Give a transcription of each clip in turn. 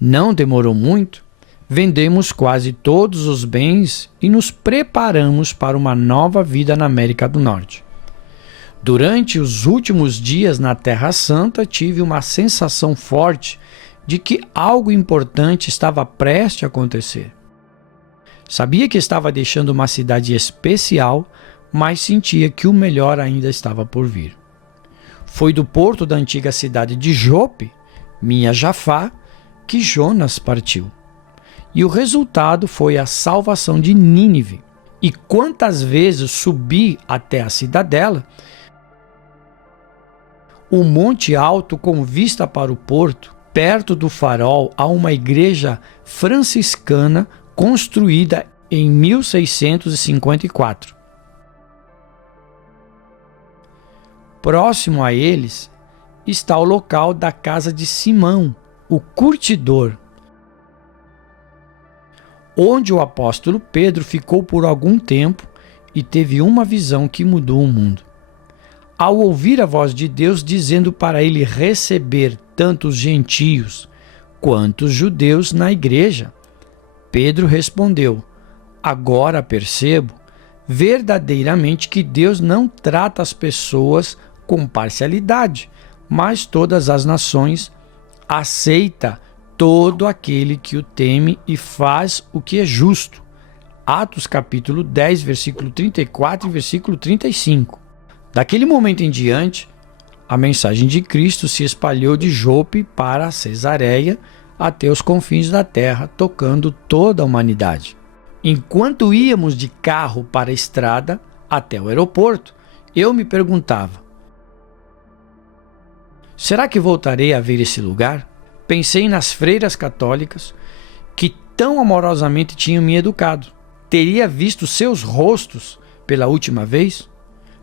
Não demorou muito, vendemos quase todos os bens e nos preparamos para uma nova vida na América do Norte. Durante os últimos dias na Terra Santa, tive uma sensação forte de que algo importante estava prestes a acontecer. Sabia que estava deixando uma cidade especial, mas sentia que o melhor ainda estava por vir. Foi do porto da antiga cidade de Jope, minha Jafá, que Jonas partiu. E o resultado foi a salvação de Nínive. E quantas vezes subi até a cidadela, o monte alto com vista para o porto, perto do farol, há uma igreja franciscana construída em 1654. Próximo a eles está o local da casa de Simão, o curtidor, onde o apóstolo Pedro ficou por algum tempo e teve uma visão que mudou o mundo. Ao ouvir a voz de Deus dizendo para ele receber tanto os gentios quanto os judeus na igreja, Pedro respondeu: agora percebo verdadeiramente que Deus não trata as pessoas com parcialidade, mas todas as nações aceita todo aquele que o teme e faz o que é justo. Atos capítulo 10, versículo 34 e versículo 35. Daquele momento em diante, a mensagem de Cristo se espalhou de Jope para Cesareia até os confins da terra, tocando toda a humanidade. Enquanto íamos de carro para a estrada até o aeroporto, eu me perguntava: será que voltarei a ver esse lugar? Pensei nas freiras católicas que tão amorosamente tinham me educado. Teria visto seus rostos pela última vez?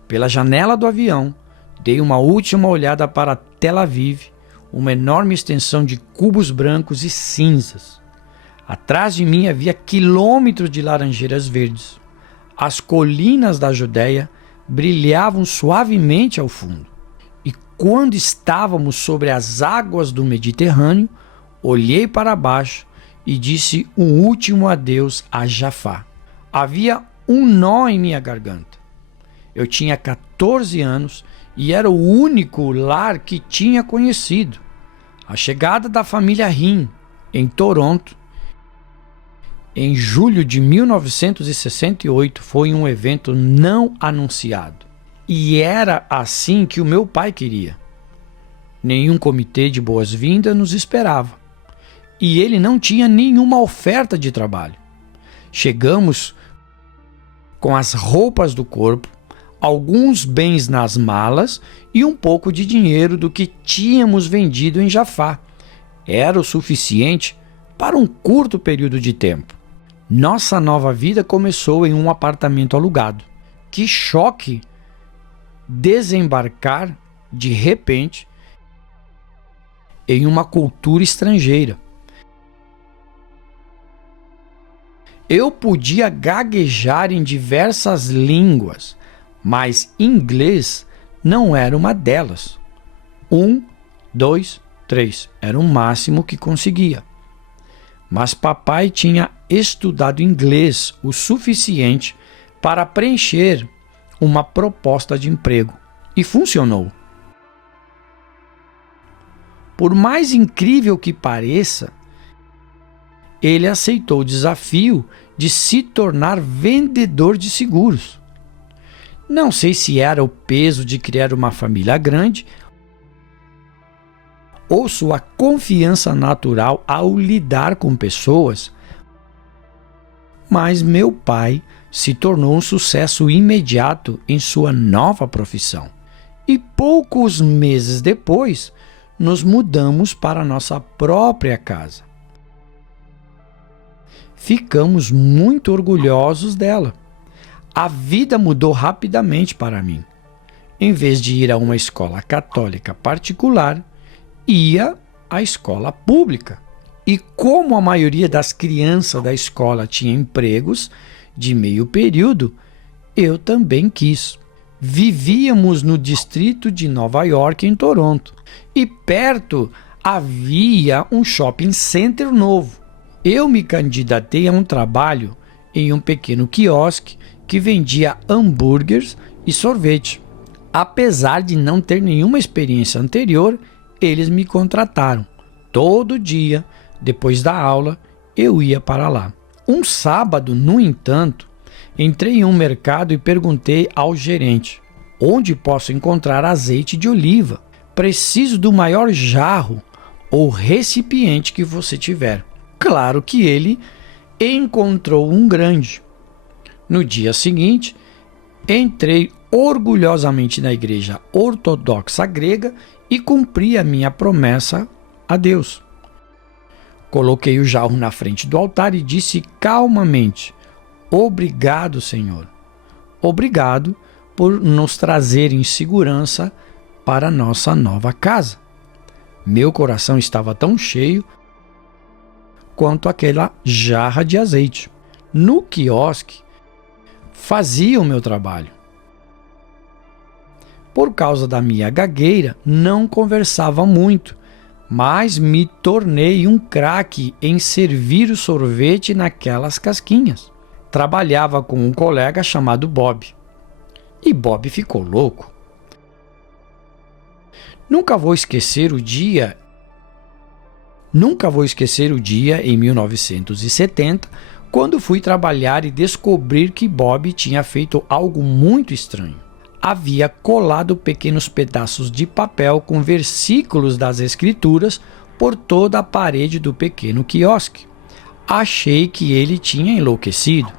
Pela janela do avião, dei uma última olhada para Tel Aviv, uma enorme extensão de cubos brancos e cinzas. Atrás de mim havia quilômetros de laranjeiras verdes. As colinas da Judéia brilhavam suavemente ao fundo. E quando estávamos sobre as águas do Mediterrâneo, olhei para baixo e disse um último adeus a Jafá. Havia um nó em minha garganta. Eu tinha 14 anos e era o único lar que tinha conhecido. A chegada da família Rim em Toronto, em julho de 1968, foi um evento não anunciado. E era assim que o meu pai queria. Nenhum comitê de boas-vindas nos esperava. E ele não tinha nenhuma oferta de trabalho. Chegamos com as roupas do corpo, alguns bens nas malas e um pouco de dinheiro do que tínhamos vendido em Jafá. Era o suficiente para um curto período de tempo. Nossa nova vida começou em um apartamento alugado. Que choque desembarcar de repente em uma cultura estrangeira. Eu podia gaguejar em diversas línguas, mas inglês não era uma delas. 1, 2, 3 era o máximo que conseguia. Mas papai tinha estudado inglês o suficiente para preencher uma proposta de emprego. E funcionou. Por mais incrível que pareça, ele aceitou o desafio de se tornar vendedor de seguros. Não sei se era o peso de criar uma família grande ou sua confiança natural ao lidar com pessoas, mas meu pai se tornou um sucesso imediato em sua nova profissão. E poucos meses depois, nos mudamos para nossa própria casa. Ficamos muito orgulhosos dela. A vida mudou rapidamente para mim. Em vez de ir a uma escola católica particular, ia à escola pública. E como a maioria das crianças da escola tinha empregos de meio período, eu também quis. Vivíamos no distrito de Nova York, em Toronto, e perto havia um shopping center novo. Eu me candidatei a um trabalho em um pequeno quiosque que vendia hambúrgueres e sorvete. Apesar de não ter nenhuma experiência anterior, eles me contrataram. Todo dia, depois da aula, eu ia para lá. Um sábado, no entanto, entrei em um mercado e perguntei ao gerente: onde posso encontrar azeite de oliva? Preciso do maior jarro ou recipiente que você tiver. Claro que ele encontrou um grande. No dia seguinte, entrei orgulhosamente na igreja ortodoxa grega e cumpri a minha promessa a Deus. Coloquei o jarro na frente do altar e disse calmamente: obrigado, Senhor. Obrigado por nos trazer em segurança para nossa nova casa. Meu coração estava tão cheio quanto aquela jarra de azeite. No quiosque, fazia o meu trabalho. Por causa da minha gagueira, não conversava muito, mas me tornei um craque em servir o sorvete naquelas casquinhas. Trabalhava com um colega chamado Bob. E Bob ficou louco. Nunca vou esquecer o dia em 1970, quando fui trabalhar e descobrir que Bob tinha feito algo muito estranho. Havia colado pequenos pedaços de papel com versículos das Escrituras por toda a parede do pequeno quiosque. Achei que ele tinha enlouquecido.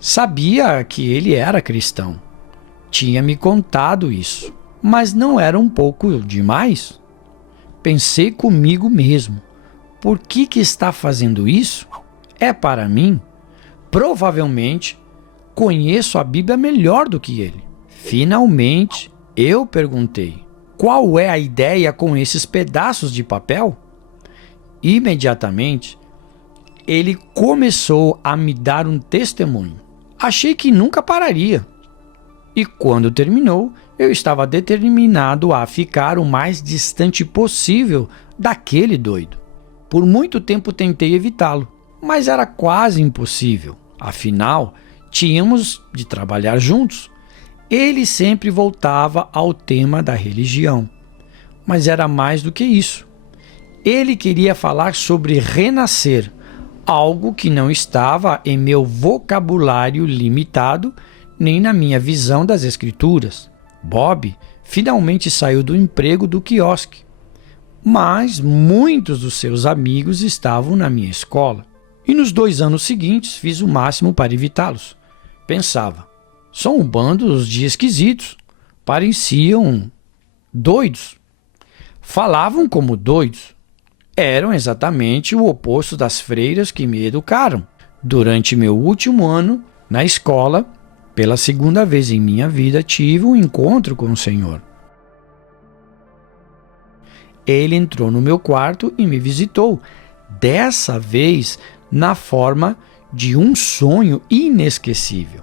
Sabia que ele era cristão. Tinha me contado isso. Mas não era um pouco demais? Pensei comigo mesmo: por que está fazendo isso? É para mim? Provavelmente conheço a Bíblia melhor do que ele. Finalmente, eu perguntei: qual é a ideia com esses pedaços de papel? Imediatamente, ele começou a me dar um testemunho. Achei que nunca pararia. E quando terminou, eu estava determinado a ficar o mais distante possível daquele doido. Por muito tempo tentei evitá-lo, mas era quase impossível. Afinal, tínhamos de trabalhar juntos. Ele sempre voltava ao tema da religião. Mas era mais do que isso. Ele queria falar sobre renascer, algo que não estava em meu vocabulário limitado, nem na minha visão das Escrituras. Bob finalmente saiu do emprego do quiosque, mas muitos dos seus amigos estavam na minha escola. E nos 2 anos seguintes fiz o máximo para evitá-los. Pensava: são um bando de esquisitos, pareciam doidos. Falavam como doidos. Eram exatamente o oposto das freiras que me educaram. Durante meu último ano na escola, pela segunda vez em minha vida, tive um encontro com o Senhor. Ele entrou no meu quarto e me visitou, dessa vez na forma de um sonho inesquecível.